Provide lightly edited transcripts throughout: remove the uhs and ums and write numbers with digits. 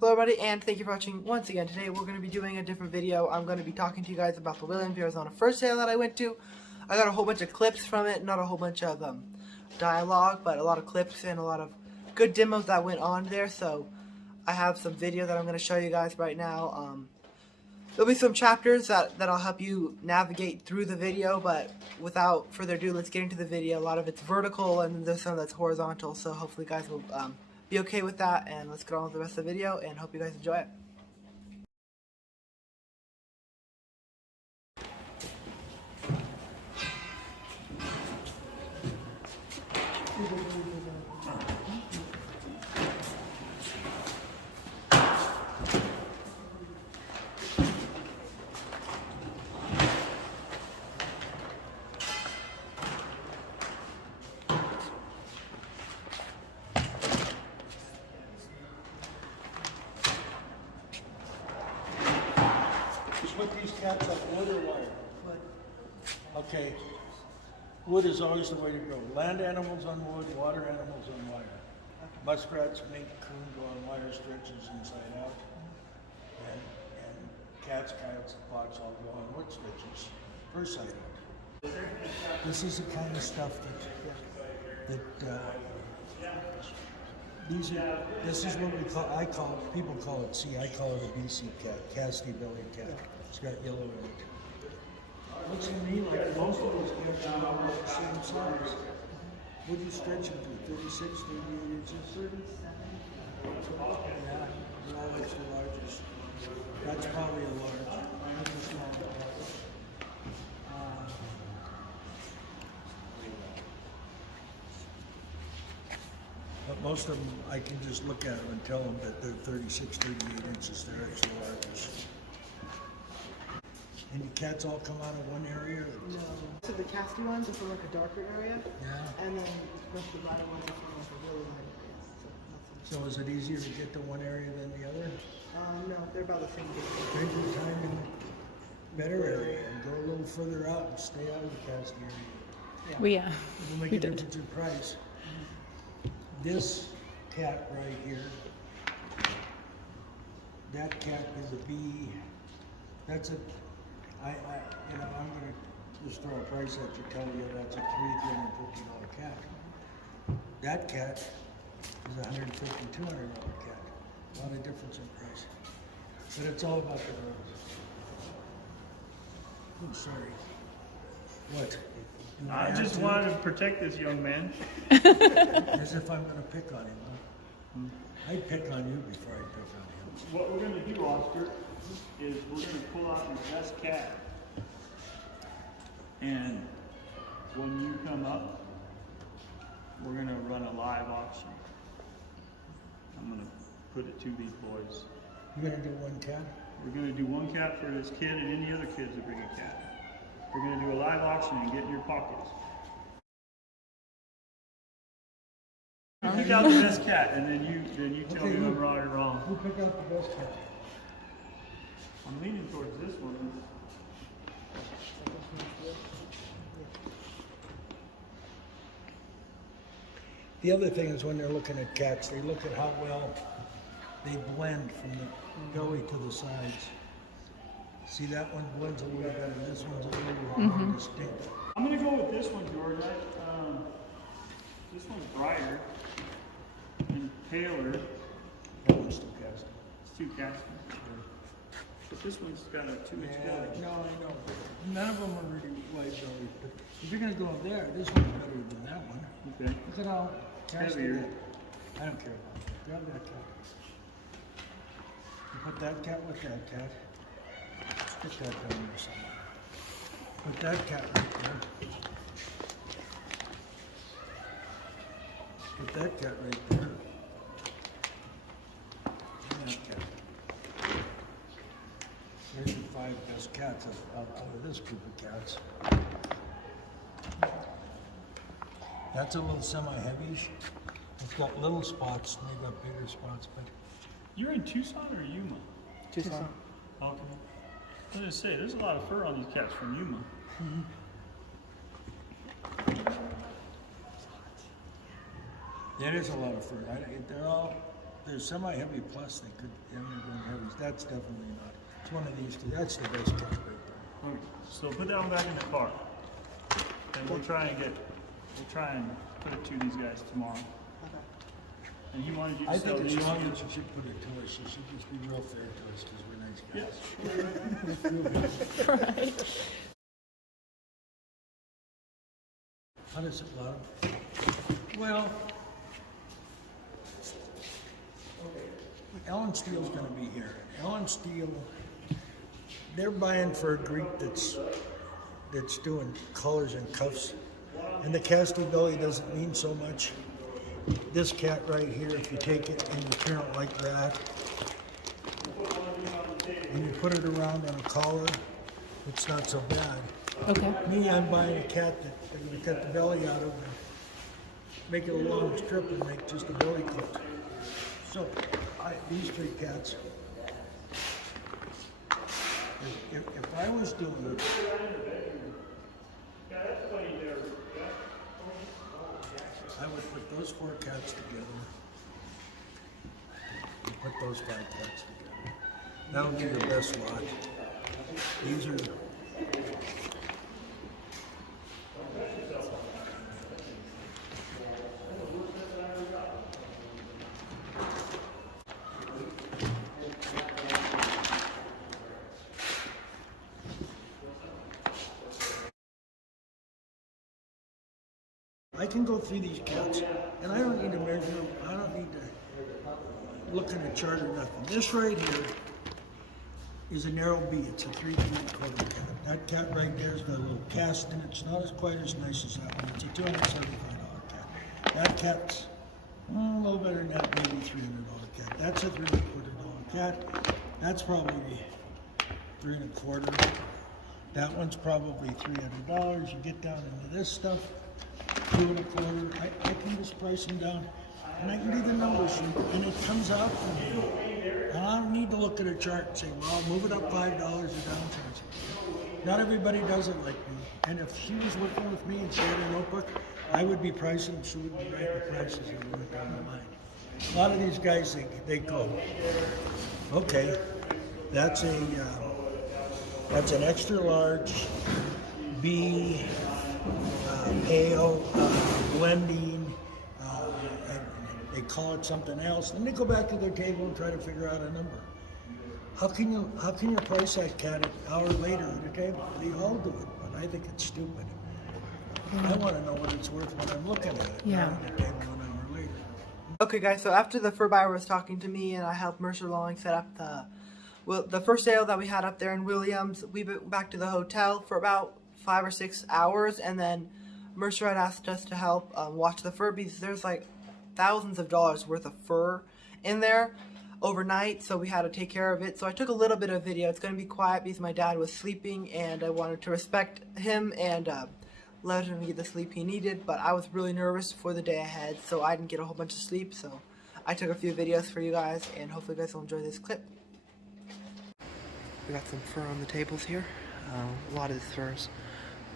Hello everybody, and thank you for watching once again. Today we're going to be doing a different video. I'm going to be talking to you guys about the Williams, Arizona first sale that I went to. I got a whole bunch of clips from it, not a whole bunch of dialogue, but a lot of clips and a lot of good demos that went on there. So I have some video that I'm going to show you guys right now. There'll be some chapters that'll help you navigate through the video, but without further ado, let's get into the video. A lot of it's vertical and there's some that's horizontal, so hopefully you guys will be okay with that, and let's get on with the rest of the video and hope you guys enjoy it. Put these cats on wood or wire? Wood. Okay. Wood is always the way to go. Land animals on wood, water animals on wire. Muskrats, mink, coon go on wire stretches inside out. And cats, coyotes, and fox all go on wood stretches first side out. This is the kind of stuff this is what people call it, I call it a BC cat, Cassidy belly cat. It's got yellow in it. Looks to me like most of those cats are about the same size. What do you stretch them to? 36, 38 inches? 37. Yeah, they're always the largest. That's probably a large. That's a small dog. But most of them, I can just look at them and tell them that they're 36, 38 inches. They're actually largest. And the cats all come out of one area? No. So the casty ones are from like a darker area. Yeah. And then the lighter ones are from like a really light area. So is it easier to get to one area than the other? No, they're about the same distance. Take your time in the better area and go a little further out and stay out of the casty area. It'll make a difference in price. This cat right here, that cat is a B. That's I'm gonna just throw a price at you, tell you that's a $350 cat. That cat is a $150, $200 cat. A lot of difference in price. But it's all about the girls. I'm sorry. What? I just wanted to protect this young man. As if I'm going to pick on him. Huh? I'd pick on you before I pick on him. What we're going to do, Oscar, is we're going to pull out your best cat. And when you come up, we're going to run a live auction. I'm going to put it to these boys. You're going to do one cat? We're going to do one cat for this kid and any other kids that bring a cat. We're going to do a live auction and get in your pockets. You pick out the best cat, and then you tell me if I'm right or wrong. Who pick out the best cat? I'm leaning towards this one. The other thing is when they're looking at cats, they look at how well they blend from the belly to the sides. See, that one blends a little better. This one's a little more distinct. I'm going to go with this one, George. This one's brighter and paler. That one's too casting. It's too casting. But this one's got a 2-inch belly. No, I know. None of them are really wide belly. But if you're going to go there, this one's better than that one. Okay. Look at how casting Heavier. it is. I don't care about that. Grab that cat. You put that cat with that cat. Stick that down there somewhere. Put that cat right there. Put that cat right there. And that cat. Here's the 5 best cats out of this group of cats. That's a little semi-heavyish. It's got little spots and they got bigger spots, but You're in Tucson or Yuma? Tucson. Okay. I was going to say, there's a lot of fur on these cats from Yuma. It is a lot of fur. There's semi-heavy plus they could, and they're doing heavies. That's definitely not. It's one of these two. That's the best catch right there. Okay, so put that one back in the car. And we'll try and put it to these guys tomorrow. Okay. And he wanted you to I sell think as these. long as you should put it to us, you should just be real fair to us because we're nice guys. Yes. Right. How does it look? Well, Ellen Steele's going to be here. Ellen Steele, they're buying for a Greek that's doing colors and cuffs, and the casty belly doesn't mean so much. This cat right here, if you take it and you turn it like that, and you put it around on a collar, it's not so bad. Okay. Me, I'm buying a cat that I'm going to cut the belly out of and make it a long strip and make just a belly clip. So, these three cats, if I was doing it, I would put those 4 cats together and put those 5 cats together. That would be your best lot. These are I can go through these cats, and I don't need to measure them. I don't need to look at a chart or nothing. This right here is a narrow B. It's a 3 3/4 cat. That cat right there has got a little cast in it. It's not quite as nice as that one. It's a $275 cat. That cat's a little better than that, maybe $300 cat. That's a 3 1/4 cat. That's probably 3 1/4. That one's probably $300. You get down into this stuff. 2 1/4. I can just price them down, and I can do the numbers, and it comes out for me. And I don't need to look at a chart and say, well, I'll move it up $5 or down 10. Not everybody does it like me. And if she was working with me and she had a notebook, I would be pricing, she would be writing the prices and work down the line. A lot of these guys, they go, okay, that's an extra large B. Pale, blending, and they call it something else. Then they go back to their table and try to figure out a number. How can you price that cat an hour later at a table? They all do it, but I think it's stupid. I want to know what it's worth when I'm looking at it, Yeah. not at the table an hour later. Okay, guys. So after the fur buyer was talking to me, and I helped Mercer Lawing set up the first sale that we had up there in Williams, we went back to the hotel for about 5 or 6 hours, and then Mercer had asked us to help watch the fur because there's like thousands of dollars worth of fur in there overnight, so we had to take care of it. So I took a little bit of video. It's going to be quiet because my dad was sleeping, and I wanted to respect him and let him get the sleep he needed, but I was really nervous for the day ahead, so I didn't get a whole bunch of sleep. So I took a few videos for you guys, and hopefully you guys will enjoy this clip. We got some fur on the tables here. A lot of this fur is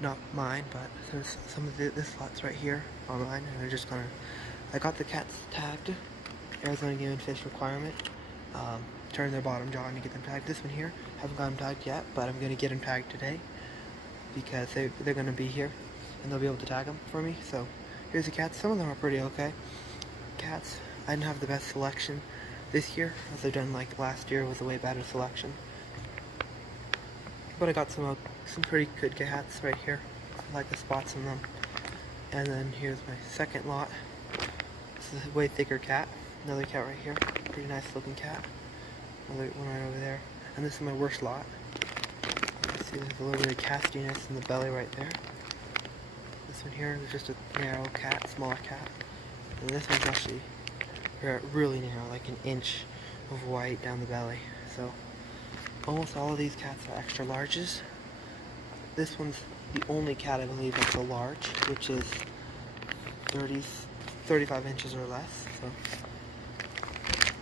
not mine, but there's some of this lot's right here on mine, and I got the cats tagged. Arizona Game and Fish requirement. Turn their bottom jaw and get them tagged. This one here, haven't got them tagged yet, but I'm gonna get them tagged today because they're gonna be here and they'll be able to tag them for me. So here's the cats. Some of them are pretty okay. Cats, I didn't have the best selection this year, as I've done like last year was a way better selection. But I got some pretty good cats right here. I like the spots in them. And then here's my second lot. This is a way thicker cat. Another cat right here. Pretty nice looking cat. Another one right over there. And this is my worst lot. You see there's a little bit of castiness in the belly right there. This one here is just a narrow cat, smaller cat. And this one's actually really narrow, like an inch of white down the belly. So almost all of these cats are extra larges. This one's the only cat I believe that's a large, which is 35 inches or less. So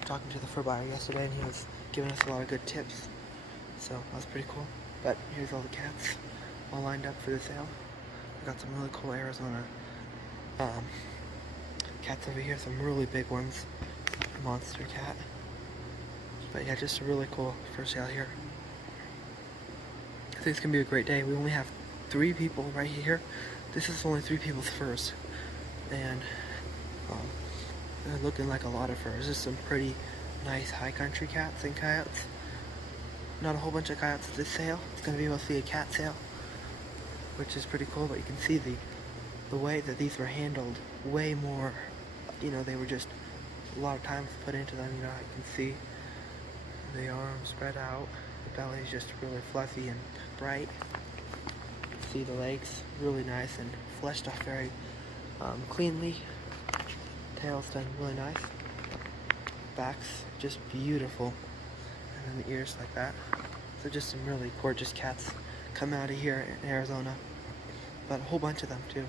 talking to the fur buyer yesterday, and he was giving us a lot of good tips. So that was pretty cool. But here's all the cats all lined up for the sale. We got some really cool Arizona cats over here, some really big ones. monster cat. But yeah, just a really cool fur sale here. I think it's gonna be a great day. We only have 3 people right here. This is only 3 people's furs, and they're looking like a lot of furs. There's some pretty nice high country cats and coyotes. Not a whole bunch of coyotes at this sale. It's gonna be mostly a cat sale, which is pretty cool. But you can see the way that these were handled. Way more, you know, they were just a lot of time put into them. You know, you can see the arms spread out. The belly is just really fluffy and bright. See the legs, really nice and fleshed off very cleanly. Tail's done really nice. Back's just beautiful. And then the ears like that. So just some really gorgeous cats come out of here in Arizona. But a whole bunch of them too.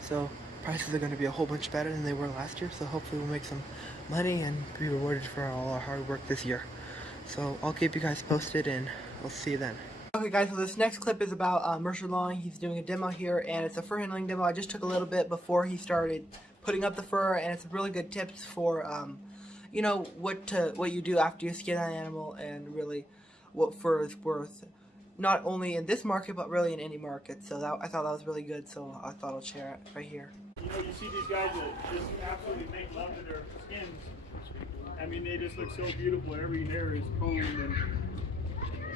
So prices are going to be a whole bunch better than they were last year. So hopefully we'll make some money and be rewarded for all our hard work this year. So I'll keep you guys posted and I'll see you then. Okay guys, so this next clip is about Mercer Lawing. He's doing a demo here, and it's a fur handling demo. I just took a little bit before he started putting up the fur, and it's really good tips for, you know, what you do after you skin an animal, and really what fur is worth, not only in this market, but really in any market. So I thought that was really good, so I thought I'll share it right here. You know, you see these guys that just absolutely make love to their skins. I mean, they just look so beautiful. Every hair is combed, and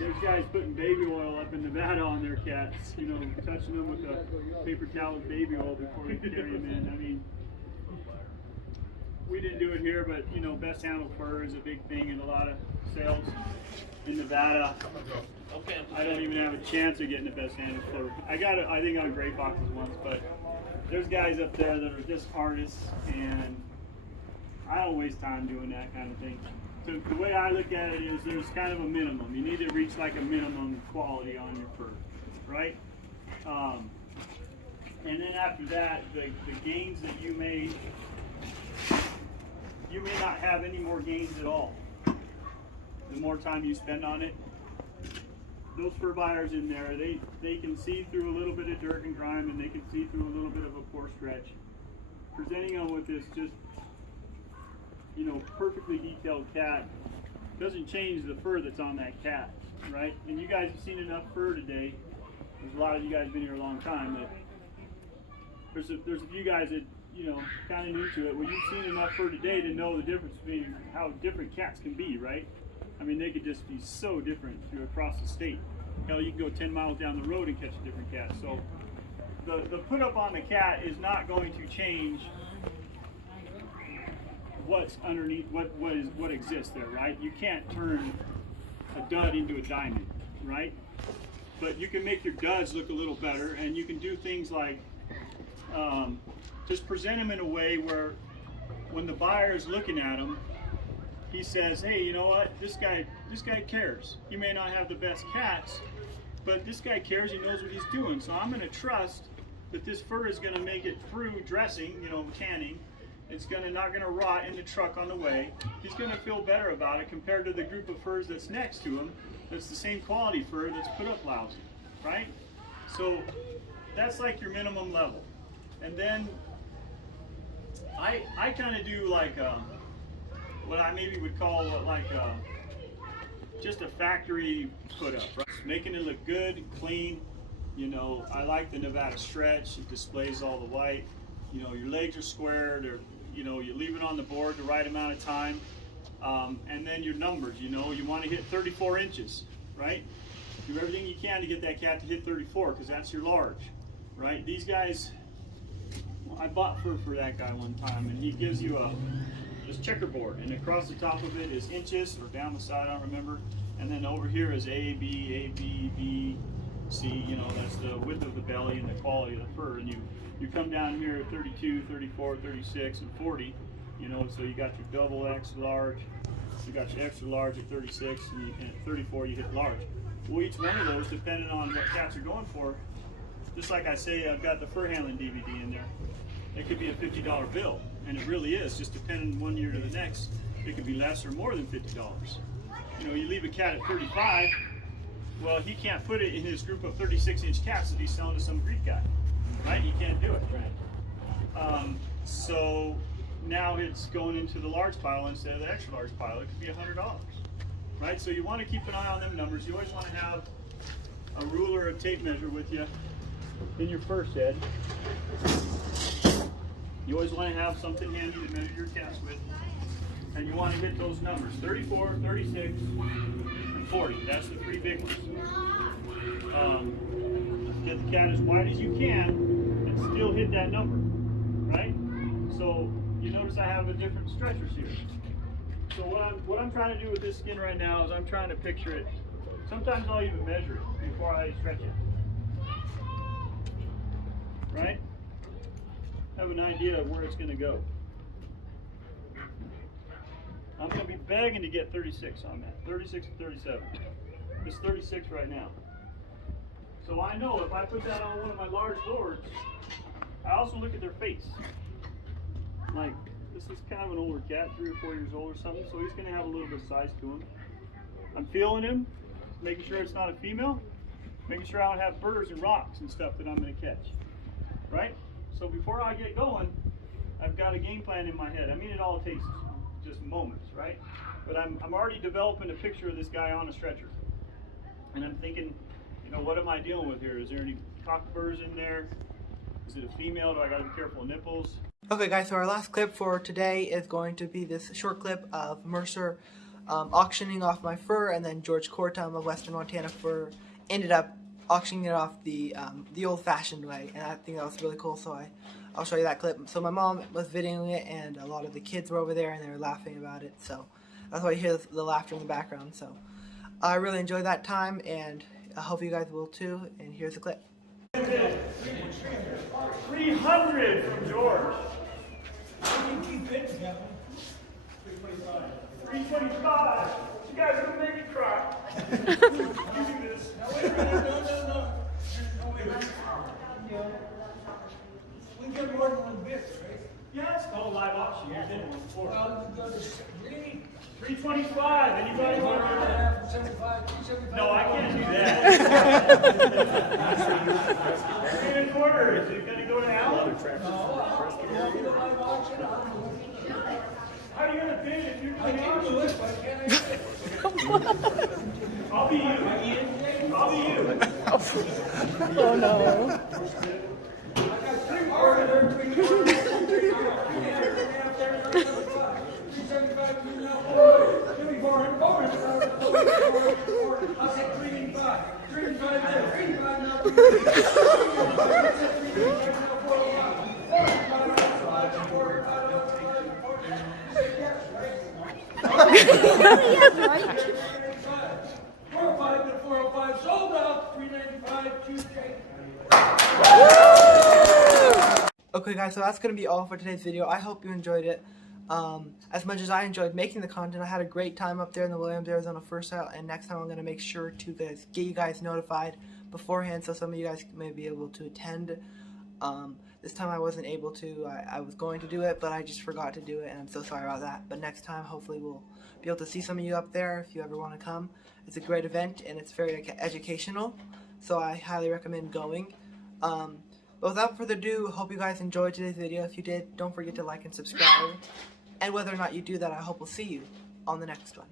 there's guys putting baby oil up in Nevada on their cats, you know, touching them with a paper towel with baby oil before they carry them in. I mean, we didn't do it here, but, you know, best handled fur is a big thing in a lot of sales in Nevada. I don't even have a chance of getting the best handled fur. I got it, I think, on gray foxes once, but there's guys up there that are just artists, and I don't waste time doing that kind of thing. So the way I look at it is there's kind of a minimum. You need to reach like a minimum quality on your fur, right? And then after that, the gains that you may not have any more gains at all. The more time you spend on it, those fur buyers in there, they can see through a little bit of dirt and grime, and they can see through a little bit of a poor stretch. Presenting them with this just, you know, perfectly detailed cat doesn't change the fur that's on that cat, right? And you guys have seen enough fur today. There's a lot of you guys been here a long time. That there's a few guys that, you know, kind of new to it. Well, you've seen enough fur today to know the difference between how different cats can be, right? I mean, they could just be so different across the state. Hell, you can go 10 miles down the road and catch a different cat. So the put up on the cat is not going to change what's underneath, what exists there, right? You can't turn a dud into a diamond, right? But you can make your duds look a little better, and you can do things like just present them in a way where when the buyer is looking at them, he says, hey, you know what, this guy cares. He may not have the best cats, but this guy cares, he knows what he's doing. So I'm gonna trust that this fur is gonna make it through dressing, you know, tanning. It's not gonna rot in the truck on the way. He's gonna feel better about it compared to the group of furs that's next to him, that's the same quality fur that's put up lousy, right? So that's like your minimum level. And then I kind of do like what I maybe would call just a factory put up, right? Making it look good, clean. You know, I like the Nevada stretch. It displays all the white. You know, your legs are square. You know, you leave it on the board the right amount of time. And then your numbers, you know, you want to hit 34 inches, right? Do everything you can to get that cat to hit 34, because that's your large, right? These guys, I bought fur for that guy one time, and he gives you this checkerboard, and across the top of it is inches, or down the side, I don't remember, and then over here is A, B, B, C, you know, that's the width of the belly and the quality of the fur, and you come down here at 32, 34, 36, and 40, you know, so you got your double X large, you got your extra large at 36, and at 34 you hit large. Well, each one of those, depending on what cats are going for, just like I say, I've got the fur handling DVD in there. It could be a $50 bill, and it really is, just depending one year to the next. It could be less or more than $50. You know, you leave a cat at 35, well, he can't put it in his group of 36-inch cats that he's selling to some Greek guy, right? He can't do it, right? So now it's going into the large pile instead of the extra large pile. It could be $100, right? So you want to keep an eye on them numbers. You always want to have a ruler or a tape measure with you in your first ed. You always want to have something handy to measure your cast with. And you want to hit those numbers, 34, 36, and 40. That's the three big ones. Get the cat as wide as you can and still hit that number, right? So you notice I have a different stretchers here. So what I'm trying to do with this skin right now is I'm trying to picture it. Sometimes I'll even measure it before I stretch it, right? Have an idea of where it's going to go. I'm going to be begging to get 36 on that, 36 and 37. It's 36 right now. So I know if I put that on one of my large lords, I also look at their face. Like, this is kind of an older cat, 3 or 4 years old or something, so he's going to have a little bit of size to him. I'm feeling him, making sure it's not a female, making sure I don't have burrs and rocks and stuff that I'm going to catch, right? So before I get going, I've got a game plan in my head. I mean, it all takes just moments, right? But I'm already developing a picture of this guy on a stretcher. And I'm thinking, you know, what am I dealing with here? Is there any cock burrs in there? Is it a female? Do I gotta be careful of nipples? Okay guys, so our last clip for today is going to be this short clip of Mercer auctioning off my fur, and then George Kortum of Western Montana fur ended up auctioning it off the old-fashioned way, and I think that was really cool, so I'll show you that clip. So my mom was videoing it, and a lot of the kids were over there, and they were laughing about it, so that's why you hear the laughter in the background. So I really enjoyed that time, and I hope you guys will too, and here's the clip. 300 from George. 325. You guys are gonna make me cry. You do this. No. We get more than one bid, right? Yeah, it's called live auction. You did one before. Well, we go to really? 325. Anybody want to do that? 75, 375. No, I can't do that. 3 1/4. Is it going to go to Alan? How are you going to bid if you're doing auction? I'll be you. I'll be you. Oh no. Okay guys, so that's going to be all for today's video. I hope you enjoyed it. As much as I enjoyed making the content, I had a great time up there in the Williams, Arizona fur sale, and next time I'm going to make sure to get you guys notified beforehand, so some of you guys may be able to attend. This time I wasn't able to. I was going to do it, but I just forgot to do it, and I'm so sorry about that. But next time, hopefully we'll be able to see some of you up there if you ever want to come. It's a great event, and it's very educational, so I highly recommend going. But without further ado, hope you guys enjoyed today's video. If you did, don't forget to like and subscribe. And whether or not you do that, I hope we'll see you on the next one.